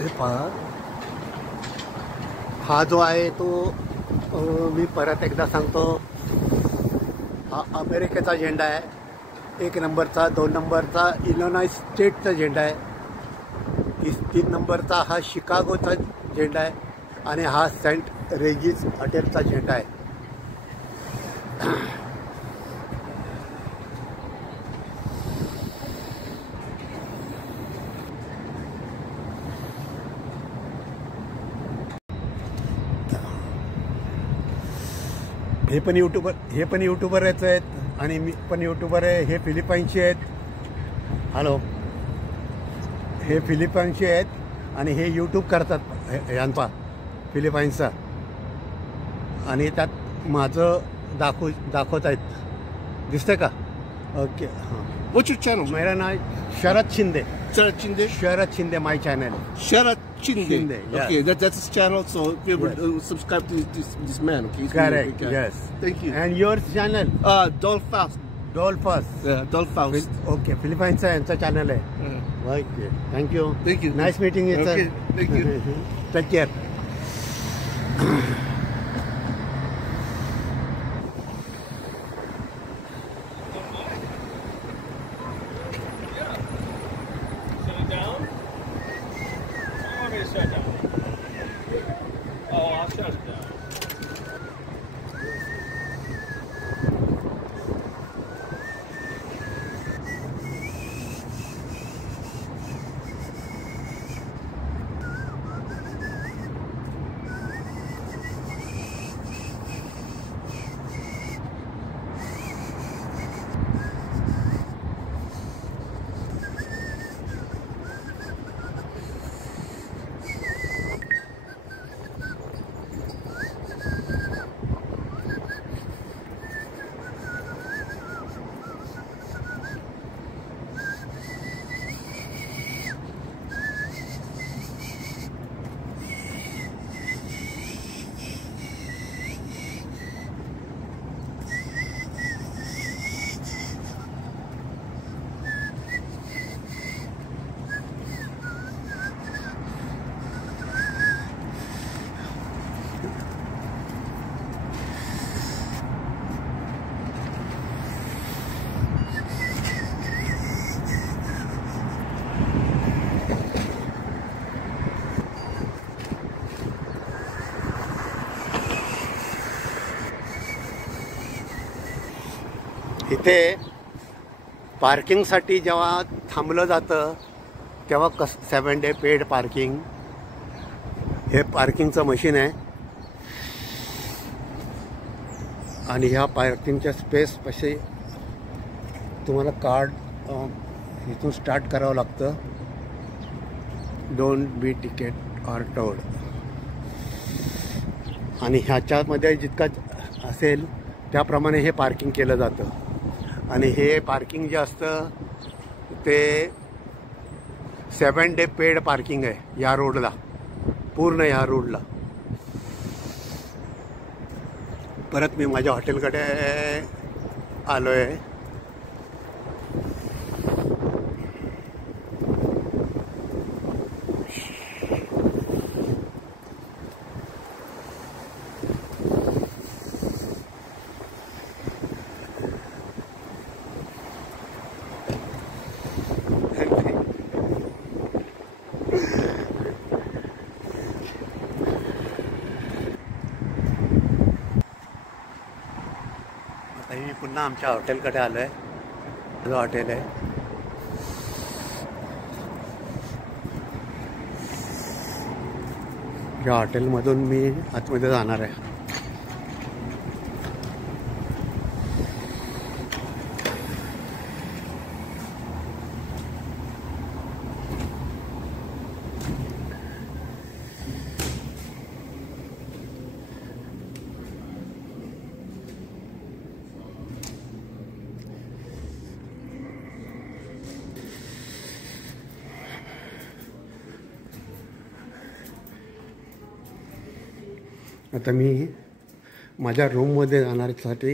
हे पहा, हा जो आहे तो मी परत एकदा सांगतो, हा अमेरिकेचा झेंडा आहे. 1 नंबरचा, 2 नंबरचा इलिनॉय स्टेटचा झेंडा आहे. 3 नंबरचा हा शिकागोचा झेंडा आहे आणि हा सेंट रेजिस हॉटेलचा झेंडा आहे. हे पण यूट्यूबरच आहेत आणि मी पण यूट्यूबर आहे. हे फिलिपाईनचे आहेत. हॅलो, हे फिलिपाईनचे आहेत आणि हे यूट्यूब करतात यांचा फिलिपाईनचा, आणि त्यात माझं दाखवत आहेत. दिसतंय का? ओके. हां. What's your channel? मेरा नाम Sharad Shinde. Sharad Chinde? Sharad Shinde, my channel. Sharad Chinde. Chinde, yes. Okay, that's his channel, so if you ever Yes. subscribe to this man, okay? He's Correct, really a good guy. yes. Thank you. And your channel? Dolfaust. Dolphus. Yeah, Dolfaust. Okay, फिलिपाईनचा यांचा channel आहे. Okay, thank you. Thank you. Nice meeting you sir. Okay, thank you. Take care. Down? You want me to shut down? Oh, I'll shut it down. इथे पार्किंगसाठी जेव्हा थांबलं जातं तेव्हा 7 day paid parking, हे पार्किंगचं मशीन आहे. आणि ह्या पार्किंगच्या स्पेस पाशी तुम्हाला कार्ड इथून स्टार्ट करावं लागतं. Don't be ticket or toad. आणि ह्याच्यामध्ये जितकं असेल त्याप्रमाणे हे पार्किंग केलं जातं. आणि हे पार्किंग जे असतं ते 7 डे पेड पार्किंग आहे या रोडला, पूर्ण ह्या रोडला. परत मी माझ्या हॉटेलकडे आलो आहे. मी पुन्हा आमच्या हॉटेलकडे आलो आहे. माझं हॉटेल आहे. या हॉटेलमधून मी आतमध्ये जाणार आहे. आता मी माझ्या रूममध्ये जाण्यासाठी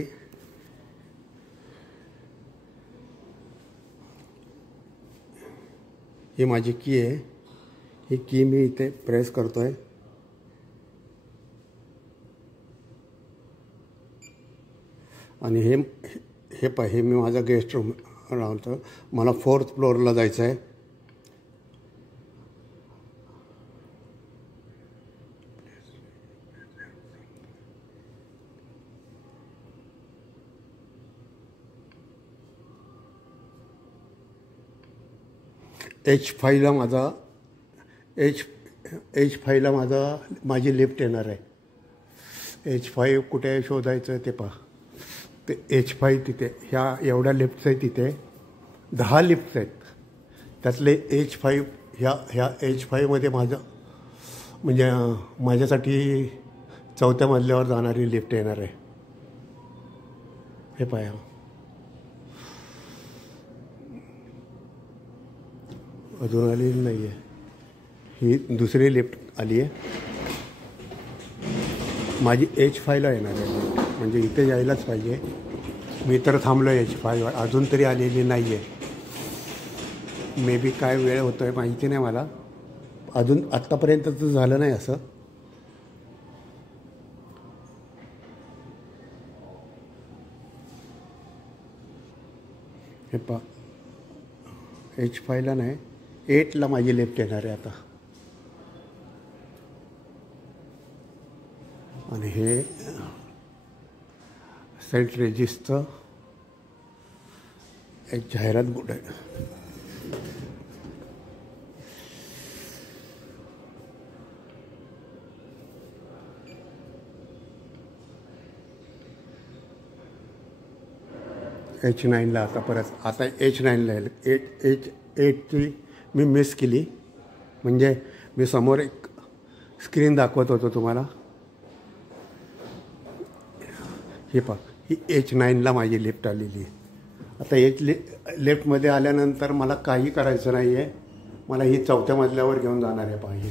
ही माझी की आहे. ही की मी इथे प्रेस करतोय आणि हे मी माझा गेस्ट रूम राहतो. मला 4th फ्लोअरला जायचं आहे. H5ला माझी लिफ्ट येणार आहे. H5 कुठे शोधायचं ते पहा. ते H5 तिथे ह्या एवढ्या लिफ्ट्स आहेत. तिथे 10 लिफ्ट्स आहेत. त्यातले H5 ह्या H5मध्ये म्हणजे माझ्यासाठी 4थ्या मजल्यावर जाणारी लिफ्ट येणार आहे. हे पहा, अजून आलेली नाही आहे. ही दुसरी लिफ्ट आली आहे. माझी H5ला येणार आहे लिफ्ट. म्हणजे इथे यायलाच पाहिजे. मी तर थांबलो H5वर, अजून तरी आलेली नाही आहे. मे बी काय वेळ होतो आहे माहिती नाही मला. अजून आत्तापर्यंत तर झालं नाही असं. हे पहा, H5ला नाही, 8ला माझी लिफ्ट येणार आहे आता. आणि हे सेंट रेजिसचं एक जाहिरात बोर्ड आहे. H9ला आता H9ला येईल. H8ची मी मिस केली. म्हणजे मी समोर एक स्क्रीन दाखवत होतो तुम्हाला. हे पहा, ही H9ला माझी लिफ्ट आलेली आहे. आता लिफ्टमध्ये आल्यानंतर मला काही करायचं नाही आहे. मला ही 4थ्या मजल्यावर घेऊन जाणार आहे पाहिजे.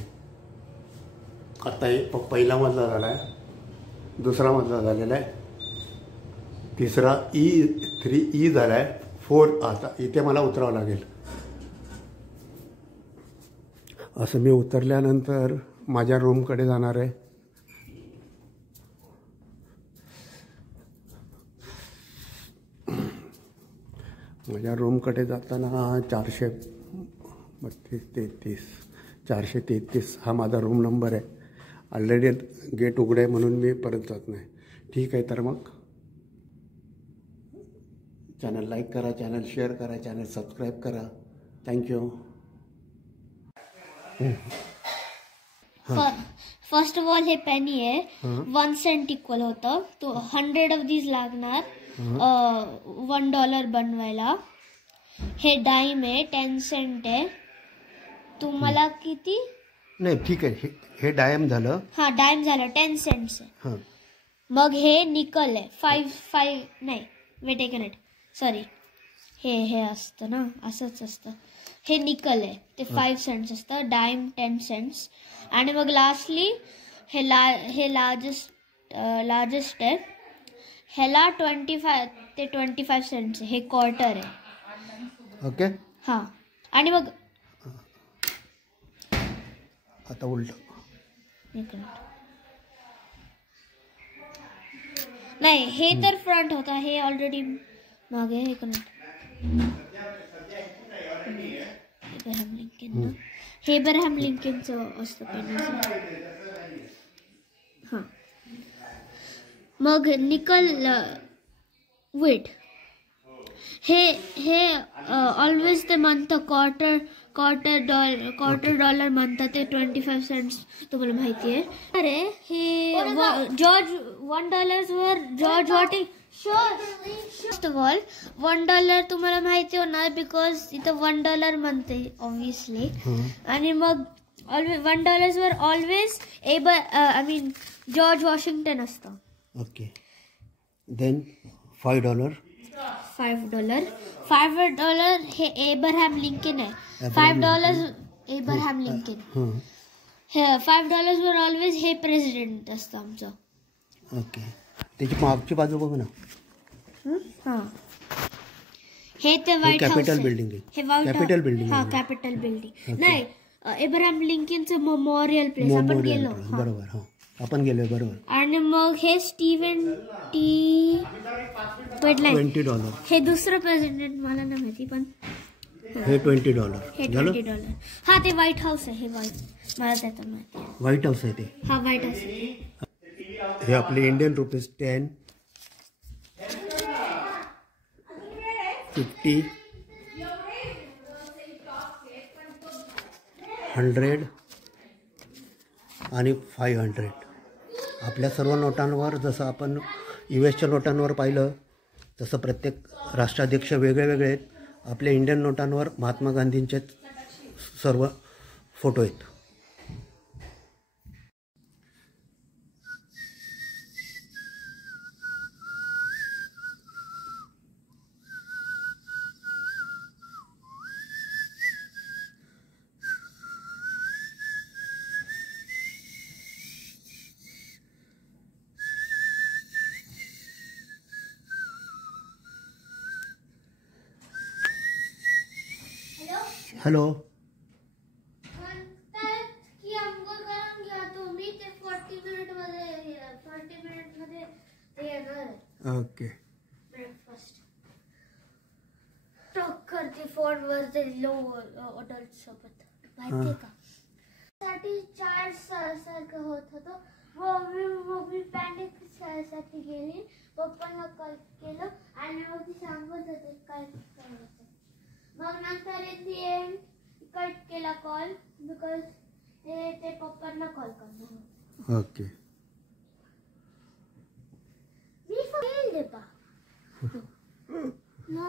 आता हे पहिला मजला झाला आहे, दुसरा मजला झालेला आहे, तिसरा E3 झाला आहे, 4 आता इथे मला उतरावं लागेल. असं मी उतरल्यानंतर माझ्या रूमकडे जाणार आहे. माझ्या रूमकडे जाताना 433 हा माझा रूम नंबर आहे. ऑलरेडी गेट उघडे आहे म्हणून मी परत जात नाही. ठीक आहे, तर मग चॅनल लाईक करा, चॅनल शेअर करा, चॅनल सबस्क्राईब करा. थँक्यू. फर्स्ट ऑफ ऑल हे पेनी आहे. 1 सेंट इक्वल होतं. तो 100 ऑफ दीज लागणार $1 बनवायला. हे डाईम आहे, 10 सेंट आहे. तुम्हाला किती? नाही, ठीक आहे, हे डायम झालं. हा, डाईम झालं, 10 सेंट्स आहे. मग हे निकल आहे, 5 नाही, वेट एक मिनिट, सॉरी, हे असतं ना, असंच असतं. हे निकल आहे, ते 5 सेंट्स असतं. डाईम 10 सेंट्स. आणि मग लास्टली हे लार्जेस्ट आहे. ह्याला 25 सेंट्स. हे क्वार्टर आहे. ओके. हां. आणि मग आता उलट नाही, हे तर फ्रंट होता, हे ऑलरेडी मागे. एक मिनिट, हे अब्राहम लिंकनचं असतं पेन. हां. मग निकल वेट, हे ऑलवेज ते म्हणतं क्वार्टर डॉलर म्हणतात. ते 25 सेंट्स तुम्हाला माहिती आहे. अरे हे George $1 George waiting. First of all $1 तुम्हाला माहिती होणार बिकॉज इथं $1 म्हणते ऑब्विसली. आणि मग $1 वर ऑलवेज जॉर्ज वॉशिंग्टन असतं. ओके. देन $5 हे अब्राहम लिंकन आहे. $5 अब्राहम लिंकन. $5 वर ऑलवेज हे प्रेसिडेंट असतं आमचं. ओके. त्याची मागची बाजू बघ ना. हां, हे ते व्हाईट हाऊस कॅपिटल बिल्डिंग आहे. हे व्हाईट कॅपिटल बिल्डिंग. हां, कॅपिटल बिल्डिंग नाही, एब्राहम लिंकनचं मेमोरियल प्लेस आपण गेलो. बरोबर. हो आपण गेलोय बरोबर. आणि मग हे स्टीव्हन टी $20. हे दुसरं प्रेसिडेंट मला नाही माहिती पण हे $20. हे $20. हा ते व्हाईट हाऊस आहे. हे व्हाईट मला त्याचं माहिती आहे. व्हाईट हाऊस आहे ते. हा व्हाईट हाऊस आहे. हे आपले इंडियन रुपीज 10, 50, 100 आणि 500. आपल्या सर्व नोटांवर जसं आपण US नोटांवर पाहिलं तसं प्रत्येक राष्ट्राध्यक्ष वेगळे वेगळे आहेत. आपल्या इंडियन नोटांवर महात्मा गांधींचे सर्व फोटो आहेत. हॅलो. म्हणतात की अंघोळ करून घ्या तुम्ही ते 40 मिनिटमध्ये ते येणार आहे. ओके. ब्रेकफास्ट टॉक करते फोनवर ते लो अडल्ट सोबत माहितीये का. साठी 4 सारखं होत होतं. मम्मी पॅनिक साठी गेली. पप्पांना कॉल केलं आणि मग ती सांगत होते काय करायचं. मग नंतर कट केला कॉल बिकॉज ते पप्पांना कॉल करणार. ओके. मी फेल देता. नो